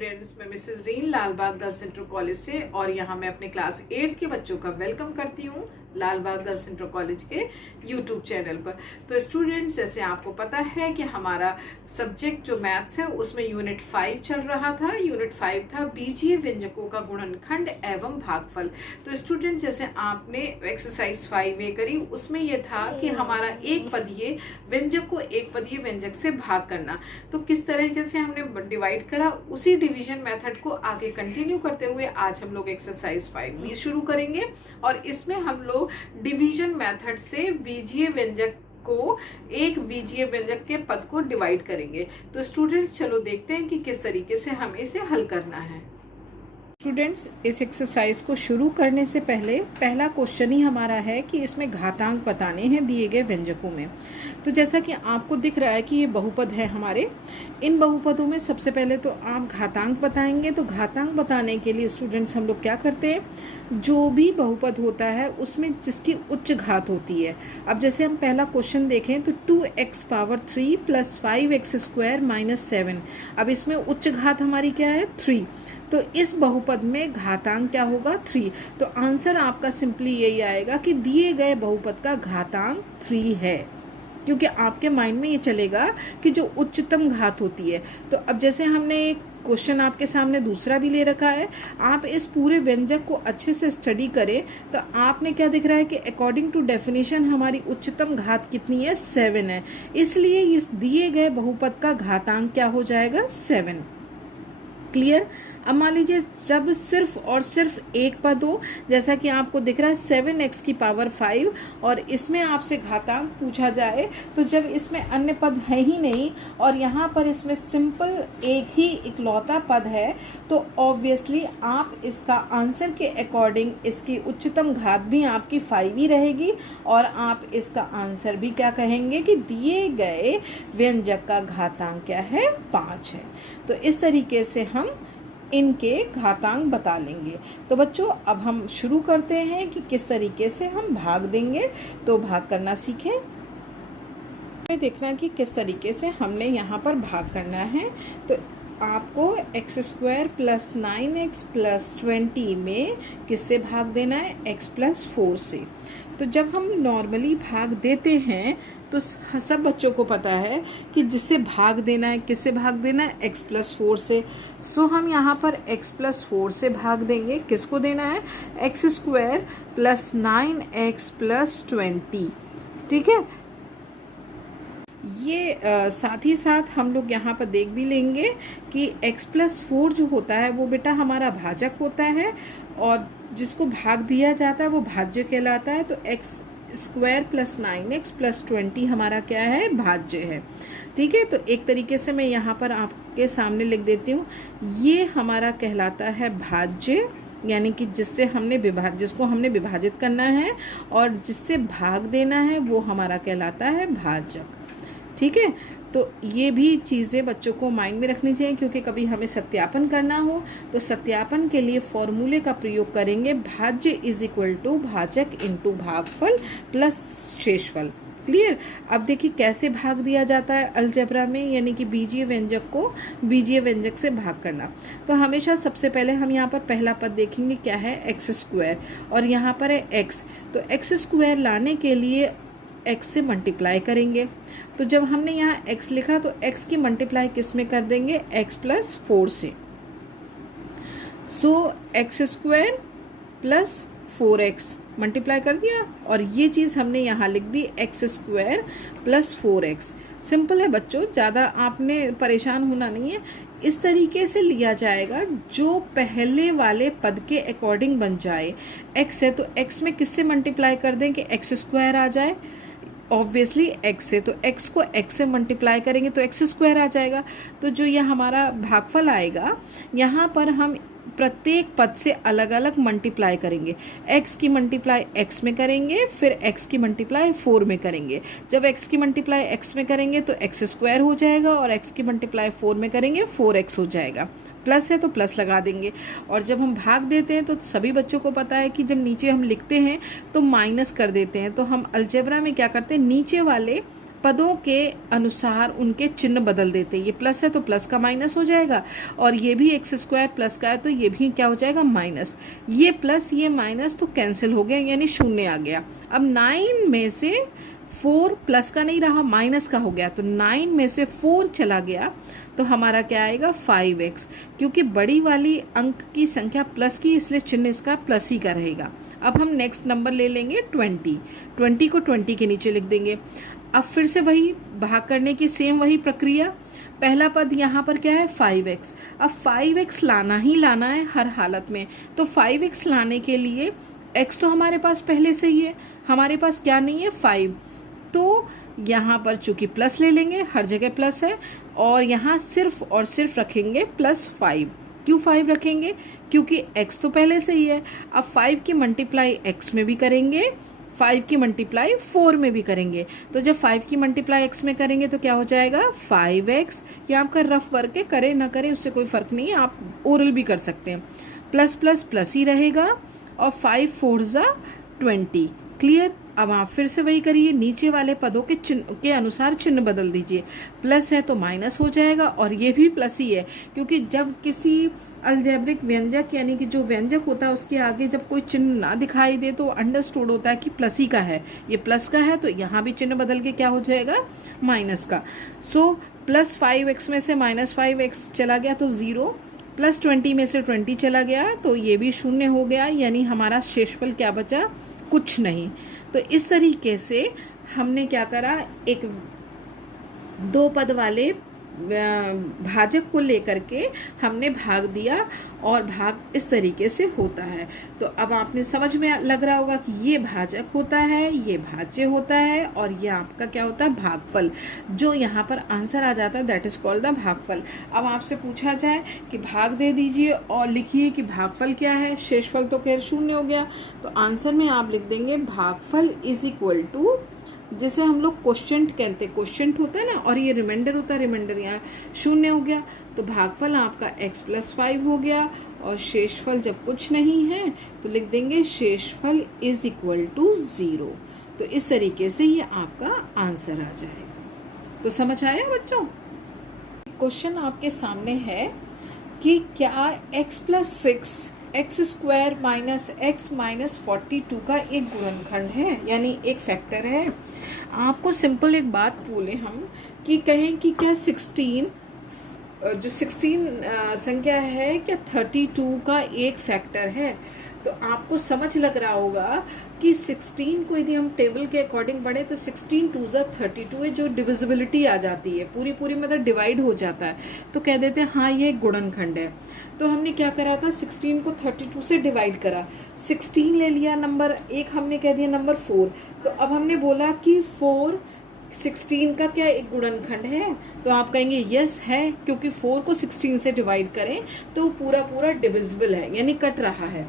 Students, मैं Mrs Reen Lalbagh girls inter college से और यहाँ मैं अपने क्लास 8 के बच्चों का वेलकम करती हूँ लालबाग गर्ल्स इंटर कॉलेज के यूट्यूब चैनल पर। तो स्टूडेंट्स, जैसे आपको पता है कि हमारा सब्जेक्ट जो मैथ्स है उसमें यूनिट 5 चल रहा था। यूनिट 5 था बीजीय व्यंजकों का गुणनखंड एवं भागफल। तो स्टूडेंट, जैसे आपने एक्सरसाइज 5A करी, उसमें यह था कि हमारा एक पदीय व्यंजक को एक पदीय व्यंजक से भाग करना। तो किस तरीके से हमने डिवाइड करा, उसी डिवीजन मेथड को आगे कंटिन्यू करते हुए आज हम लोग एक्सरसाइज 5B शुरू करेंगे और इसमें हम लोग डिवीजन मेथड से बीजीय व्यंजक को एक बीजीय व्यंजक के पद को डिवाइड करेंगे। तो स्टूडेंट्स, चलो देखते हैं कि किस तरीके से हमें इसे हल करना है। स्टूडेंट्स, इस एक्सरसाइज को शुरू करने से पहले पहला क्वेश्चन ही हमारा है कि इसमें घातांक बताने हैं दिए गए व्यंजकों में। तो जैसा कि आपको दिख रहा है कि ये बहुपद है हमारे, इन बहुपदों में सबसे पहले तो आप घातांक बताएंगे। तो घातांक बताने के लिए स्टूडेंट्स हम लोग क्या करते हैं, जो भी बहुपद होता है उसमें जिसकी उच्च घात होती है। अब जैसे हम पहला क्वेश्चन देखें तो 2x power 3 plus 5x square minus 7। अब इसमें उच्च घात हमारी क्या है, 3। तो इस बहुपद में घातांक क्या होगा, 3। तो आंसर आपका सिंपली यही आएगा कि दिए गए बहुपद का घातांक 3 है, क्योंकि आपके माइंड में ये चलेगा कि जो उच्चतम घात होती है। तो अब जैसे हमने एक क्वेश्चन आपके सामने दूसरा भी ले रखा है, आप इस पूरे व्यंजक को अच्छे से स्टडी करें तो आपने क्या दिख रहा है कि अकॉर्डिंग टू डेफिनेशन हमारी उच्चतम घात कितनी है, 7 है। इसलिए इस दिए गए बहुपद का घातांक क्या हो जाएगा, 7। क्लियर। अब मान लीजिए जब सिर्फ और सिर्फ एक पद हो, जैसा कि आपको दिख रहा है 7x की पावर 5, और इसमें आपसे घातांक पूछा जाए, तो जब इसमें अन्य पद है ही नहीं और यहाँ पर इसमें सिंपल एक ही इकलौता पद है, तो ऑब्वियसली आप इसका आंसर के अकॉर्डिंग इसकी उच्चतम घात भी आपकी 5 ही रहेगी और आप इसका आंसर भी क्या कहेंगे कि दिए गए व्यंजक का घातांक क्या है, 5 है। तो इस तरीके से हम इनके घातांक बता लेंगे। तो बच्चों, अब हम शुरू करते हैं कि किस तरीके से हम भाग देंगे। तो भाग करना सीखें। देखना कि किस तरीके से हमने यहाँ पर भाग करना है। तो आपको x square plus 9x plus 20 में किससे भाग देना है, x प्लस 4 से। तो जब हम नॉर्मली भाग देते हैं तो सब बच्चों को पता है कि जिससे भाग देना है, किससे भाग देना है, x प्लस 4 से। सो हम यहाँ पर x प्लस 4 से भाग देंगे। किसको देना है, x square plus 9x plus 20। ठीक है। ये साथ ही साथ हम लोग यहाँ पर देख भी लेंगे कि x प्लस 4 जो होता है वो बेटा हमारा भाजक होता है और जिसको भाग दिया जाता है वो भाज्य कहलाता है। तो x square plus 9x plus 20 हमारा क्या है, भाज्य है। ठीक है। तो एक तरीके से मैं यहाँ पर आपके सामने लिख देती हूँ, ये हमारा कहलाता है भाज्य, यानी कि जिसको हमने विभाजित करना है और जिससे भाग देना है वो हमारा कहलाता है भाजक। ठीक है। तो ये भी चीज़ें बच्चों को माइंड में रखनी चाहिए, क्योंकि कभी हमें सत्यापन करना हो तो सत्यापन के लिए फॉर्मूले का प्रयोग करेंगे, भाज्य इज इक्वल टू भाजक इंटू भागफल प्लस शेषफल। क्लियर। अब देखिए कैसे भाग दिया जाता है अलजेब्रा में, यानी कि बीजीय व्यंजक को बीजीय व्यंजक से भाग करना। तो हमेशा सबसे पहले हम यहाँ पर पहला पद देखेंगे क्या है, एक्स स्क्वायर, और यहाँ पर है एक्स। तो एक्स स्क्वायर लाने के लिए x से मल्टीप्लाई करेंगे। तो जब हमने यहाँ x लिखा तो x की मल्टीप्लाई किस में कर देंगे, x प्लस 4 से। So x square plus 4x multiply कर दिया और ये चीज़ हमने यहाँ लिख दी, x square plus 4x। Simple है बच्चों, ज़्यादा आपने परेशान होना नहीं है। इस तरीके से लिया जाएगा जो पहले वाले पद के अकॉर्डिंग बन जाए। x है तो x में किससे मल्टीप्लाई कर दें कि x स्क्वायर आ जाए, ऑब्वियसली x से। तो x को x से मल्टीप्लाई करेंगे तो x स्क्वायर आ जाएगा। तो जो ये हमारा भागफल आएगा, यहाँ पर हम प्रत्येक पद से अलग अलग मल्टीप्लाई करेंगे। x की मल्टीप्लाई x में करेंगे, फिर x की मल्टीप्लाई 4 में करेंगे। जब x की मल्टीप्लाई x में करेंगे तो x स्क्वायर हो जाएगा और x की मल्टीप्लाई 4 में करेंगे 4x हो जाएगा। प्लस है तो प्लस लगा देंगे। और जब हम भाग देते हैं तो सभी बच्चों को पता है कि जब नीचे हम लिखते हैं तो माइनस कर देते हैं। तो हम अलजेब्रा में क्या करते हैं, नीचे वाले पदों के अनुसार उनके चिन्ह बदल देते हैं। ये प्लस है तो प्लस का माइनस हो जाएगा, और ये भी एक्स स्क्वायर प्लस का है तो ये भी क्या हो जाएगा, माइनस। ये प्लस ये माइनस तो कैंसिल हो गया, यानी शून्य आ गया। अब 9 में से 4 प्लस का नहीं रहा, माइनस का हो गया, तो 9 में से 4 चला गया तो हमारा क्या आएगा, 5x। क्योंकि बड़ी वाली अंक की संख्या प्लस की, इसलिए चिन्ह इसका प्लस ही का रहेगा। अब हम नेक्स्ट नंबर ले लेंगे 20 को 20 के नीचे लिख देंगे। अब फिर से वही भाग करने की सेम वही प्रक्रिया। पहला पद यहाँ पर क्या है, 5x। अब 5x लाना ही लाना है हर हालत में, तो 5x लाने के लिए x तो हमारे पास पहले से ही है, हमारे पास क्या नहीं है, 5। तो यहाँ पर चूंकि प्लस ले लेंगे, हर जगह प्लस है, और यहाँ सिर्फ और सिर्फ रखेंगे +5। क्यों 5 रखेंगे, क्योंकि x तो पहले से ही है। अब 5 की मल्टीप्लाई x में भी करेंगे, 5 की मल्टीप्लाई 4 में भी करेंगे। तो जब 5 की मल्टीप्लाई x में करेंगे तो क्या हो जाएगा, 5x। ये आपका रफ वर्क है, करें ना करें उससे कोई फ़र्क नहीं है, आप ओरल भी कर सकते हैं। प्लस प्लस प्लस ही रहेगा, और 5 4 20। क्लियर। अब आप फिर से वही करिए, नीचे वाले पदों के चिन्ह के अनुसार चिन्ह बदल दीजिए। प्लस है तो माइनस हो जाएगा, और ये भी प्लस ही है, क्योंकि जब किसी अलजेब्रिक व्यंजक यानी कि जो व्यंजक होता है उसके आगे जब कोई चिन्ह ना दिखाई दे तो अंडरस्टूड होता है कि प्लस ही का है। ये प्लस का है तो यहाँ भी चिन्ह बदल के क्या हो जाएगा, माइनस का। सो प्लस 5x में से माइनस 5x चला गया तो 0, प्लस 20 में से 20 चला गया तो ये भी शून्य हो गया, यानी हमारा शेषफल क्या बचा, कुछ नहीं। तो इस तरीके से हमने क्या करा, एक 2 पद वाले भाजक को लेकर के हमने भाग दिया, और भाग इस तरीके से होता है। तो अब आपने समझ में लग रहा होगा कि ये भाजक होता है, ये भाज्य होता है, और ये आपका क्या होता है, भागफल। जो यहाँ पर आंसर आ जाता है दैट इज कॉल्ड द भागफल। अब आपसे पूछा जाए कि भाग दे दीजिए और लिखिए कि भागफल क्या है, शेषफल तो खैर शून्य हो गया, तो आंसर में आप लिख देंगे भागफल इज इक्वल टू, जैसे हम लोग क्वोशिएंट कहते हैं, क्वोशिएंट होता है ना, और ये रिमाइंडर होता है, रिमाइंडर यहाँ शून्य हो गया, तो भागफल आपका x + 5 हो गया। और शेषफल जब कुछ नहीं है तो लिख देंगे शेषफल इज इक्वल टू 0। तो इस तरीके से ये आपका आंसर आ जाएगा। तो समझ आया बच्चों। क्वेश्चन आपके सामने है कि क्या x + 6 x² - x - 42 का एक गुणनखंड है, यानी एक फैक्टर है। आपको सिंपल एक बात बोले हम कि कहें कि क्या 16 संख्या है, क्या 32 का एक फैक्टर है। तो आपको समझ लग रहा होगा कि 16 को यदि हम टेबल के अकॉर्डिंग पढ़े तो 16 2 32 है, जो डिविजिबिलिटी आ जाती है, पूरी पूरी मतलब डिवाइड हो जाता है, तो कह देते हैं हाँ ये गुणनखंड है। तो हमने क्या करा था, 16 को 32 से डिवाइड करा, 16 ले लिया नंबर एक, हमने कह दिया नंबर 4। तो अब हमने बोला कि 4 16 का क्या एक गुणनखंड है, तो आप कहेंगे यस है, क्योंकि 4 को 16 से डिवाइड करें तो पूरा पूरा डिविजिबल है, यानी कट रहा है।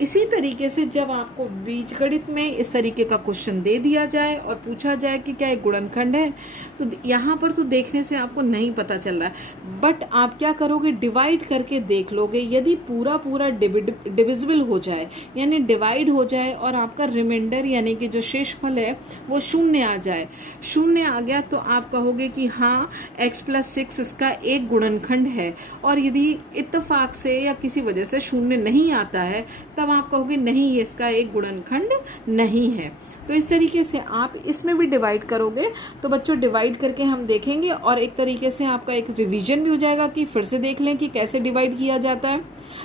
इसी तरीके से जब आपको बीजगणित में इस तरीके का क्वेश्चन दे दिया जाए और पूछा जाए कि क्या एक गुणनखंड है, तो यहाँ पर तो देखने से आपको नहीं पता चल रहा है, बट आप क्या करोगे, डिवाइड करके देख लोगे। यदि पूरा पूरा डिविजिबल हो जाए, यानी डिवाइड हो जाए, और आपका रिमाइंडर यानी कि जो शेषफल है वो शून्य आ जाए, शून्य आ गया, तो आप कहोगे कि हाँ x + 6 इसका एक गुणनखंड है। और यदि इत्तेफाक से या किसी वजह से शून्य नहीं आता है, तब आप कहोगे नहीं ये इसका एक गुणनखंड नहीं है। तो इस तरीके से आप इसमें भी डिवाइड करोगे। तो बच्चों डिवाइड करके हम देखेंगे, और एक तरीके से आपका एक रिवीजन भी हो जाएगा कि फिर से देख लें कि कैसे डिवाइड किया जाता है।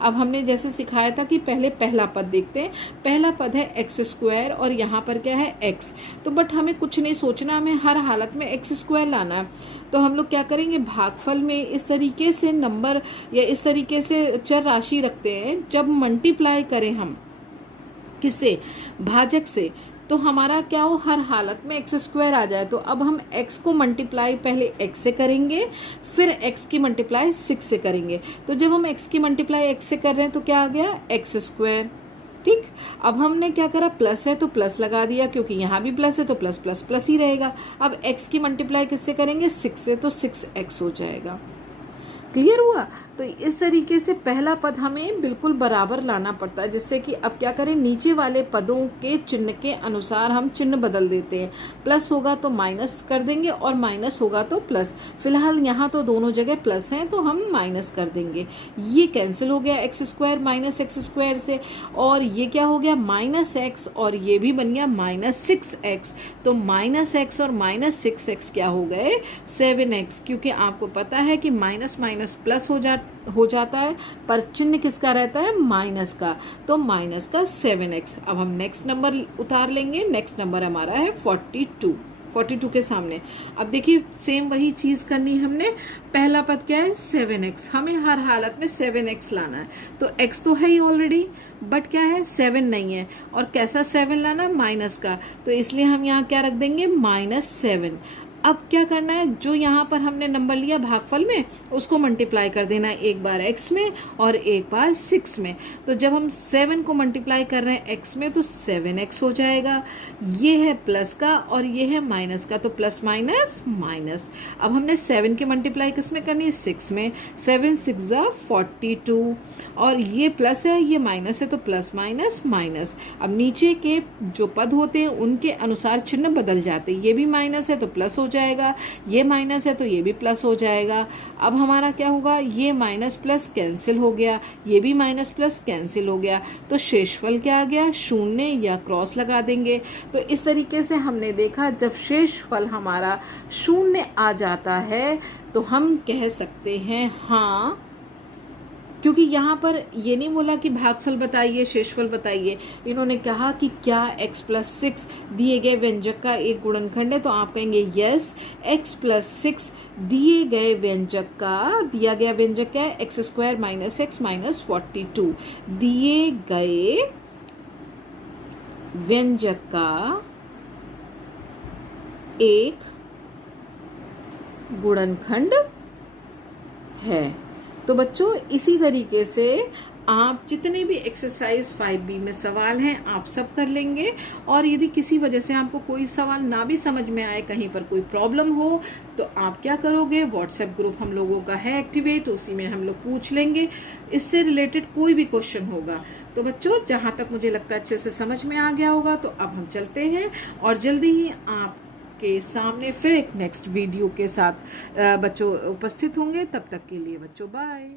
अब हमने जैसे सिखाया था कि पहले पहला पद देखते हैं। पहला पद है x² और यहाँ पर क्या है x। तो बट हमें कुछ नहीं सोचना, हमें हर हालत में x² लाना है। तो हम लोग क्या करेंगे, भागफल में इस तरीके से नंबर या इस तरीके से चर राशि रखते हैं, जब मल्टीप्लाई करें हम किससे, भाजक से, तो हमारा क्या हो, हर हालत में x² आ जाए। तो अब हम x को मल्टीप्लाई पहले x से करेंगे, फिर x की मल्टीप्लाई 6 से करेंगे। तो जब हम x की मल्टीप्लाई x से कर रहे हैं तो क्या आ गया, x²। ठीक। अब हमने क्या करा, प्लस है तो प्लस लगा दिया, क्योंकि यहाँ भी प्लस है तो प्लस प्लस प्लस ही रहेगा। अब x की मल्टीप्लाई किससे करेंगे, 6 से, तो 6x हो जाएगा। क्लियर हुआ। तो तो इस तरीके से पहला पद हमें बिल्कुल बराबर लाना पड़ता है, जिससे कि अब क्या करें, नीचे वाले पदों के चिन्ह के अनुसार हम चिन्ह बदल देते हैं। प्लस होगा तो माइनस कर देंगे और माइनस होगा तो प्लस। फिलहाल यहाँ तो दोनों जगह प्लस हैं तो हम माइनस कर देंगे। ये कैंसिल हो गया x square minus x square से, और ये क्या हो गया माइनस एक्स, और ये भी बन गया माइनस 6x। तो माइनस एक्स और माइनस 6x क्या हो गए 7x, क्योंकि आपको पता है कि माइनस माइनस प्लस हो जाता है, पर चिन्ह किसका रहता है माइनस का, तो माइनस का 7x। अब हम नेक्स्ट नंबर उतार लेंगे। नेक्स्ट नंबर हमारा है 42 के सामने। अब देखिए सेम वही चीज़ करनी है हमने। पहला पद क्या है 7x, हमें हर हालत में 7x लाना है। तो x तो है ही ऑलरेडी, बट क्या है 7 नहीं है, और कैसा 7 लाना माइनस का, तो इसलिए हम यहाँ क्या रख देंगे -7। अब क्या करना है, जो यहाँ पर हमने नंबर लिया भागफल में उसको मल्टीप्लाई कर देना है, एक बार x में और एक बार 6 में। तो जब हम 7 को मल्टीप्लाई कर रहे हैं x में तो 7x हो जाएगा। ये है प्लस का और ये है माइनस का, तो प्लस माइनस माइनस। अब हमने 7 की मल्टीप्लाई किस में करनी है 6 में। 7 6 42, और ये प्लस है ये माइनस है, तो प्लस माइनस माइनस। अब नीचे के जो पद होते हैं उनके अनुसार चिन्ह बदल जाते हैं। ये भी माइनस है तो प्लस हो जाएगा, ये माइनस है तो ये भी प्लस हो जाएगा। अब हमारा क्या होगा, ये माइनस प्लस कैंसिल हो गया, ये भी माइनस प्लस कैंसिल हो गया, तो शेषफल क्या आ गया 0 या क्रॉस लगा देंगे। तो इस तरीके से हमने देखा जब शेषफल हमारा 0 आ जाता है तो हम कह सकते हैं हाँ, क्योंकि यहाँ पर ये नहीं बोला कि भागफल बताइए शेषफल बताइए, इन्होंने कहा कि क्या x + 6 दिए गए व्यंजक का एक गुणनखंड है, तो आप कहेंगे यस, x + 6 दिए गए व्यंजक का, दिया गया व्यंजक क्या है x² - x - 42, दिए गए व्यंजक का एक गुणनखंड है। तो बच्चों इसी तरीके से आप जितने भी एक्सरसाइज 5B में सवाल हैं आप सब कर लेंगे, और यदि किसी वजह से आपको कोई सवाल ना भी समझ में आए, कहीं पर कोई प्रॉब्लम हो, तो आप क्या करोगे, व्हाट्सएप ग्रुप हम लोगों का है एक्टिवेट, उसी में हम लोग पूछ लेंगे, इससे रिलेटेड कोई भी क्वेश्चन होगा। तो बच्चों जहाँ तक मुझे लगता है अच्छे से समझ में आ गया होगा, तो अब हम चलते हैं और जल्दी ही आप के सामने फिर एक नेक्स्ट वीडियो के साथ बच्चों उपस्थित होंगे। तब तक के लिए बच्चों बाय।